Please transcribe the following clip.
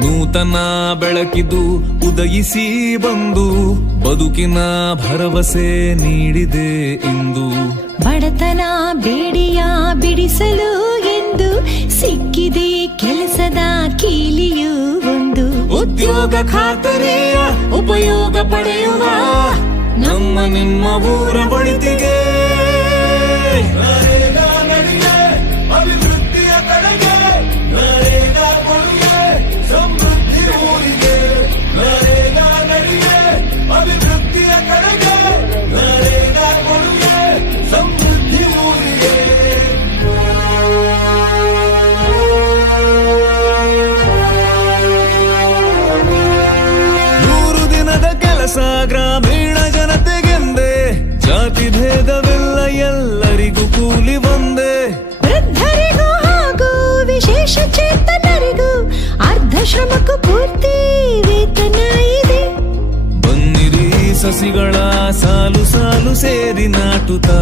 ನೂತನ ಬೆಳಕಿದು ಉದಯಿಸಿ ಬಂದು ಬದುಕಿನ ಭರವಸೆ ನೀಡಿದೆ ಇಂದು. ಬಡತನ ಬೇಡಿಯ ಬಿಡಿಸಲು ಎಂದು ಸಿಕ್ಕಿದೆ ಕೆಲಸದ ಕೀಲಿಯೂ ಒಂದು. ಉದ್ಯೋಗ ಖಾತರಿಯ ಉಪಯೋಗ ಪಡೆಯುವ ನಮ್ಮ ನಿಮ್ಮ ಊರ ಬಳಿತಿಗೆ ಅಭಿವೃದ್ಧಿಯ ಕಡೆಗೆ ನರೇಗಾ ಕೊಡುಗೆ ಸಮೃದ್ಧಿ ಊರಿಗೆ. ನರೇಗಾ ನಡಿಗೆ ಅಭಿವೃದ್ಧಿಯ ಕಡೆಗೆ ನರೇಗಾ ಕೊಡುಗೆ ಸಮೃದ್ಧಿ ಊರಿಗೆ. 100 ದಿನದ ಕೆಲಸ ಗ್ರಾಮೀಣ ಜನತೆಗೆಂದೇ, ಜಾತಿ ಭೇದವಿಲ್ಲ ಎಲ್ಲರಿಗೂ ಕೂಲಿ ಒಂದೇ. ವೃದ್ಧರಿಗೂ ಹಾಗೂ ವಿಶೇಷ ಚೇತನರಿಗೂ ಅರ್ಧ ಶ್ರಮಕ್ಕೂ ಪೂರ್ತಿ ವೇತನ ಇದೆ. ಬನ್ನಿರಿ ಸಸಿಗಳ ಸಾಲು ಸಾಲು ಸೇರಿ ನಾಟುತ್ತಾ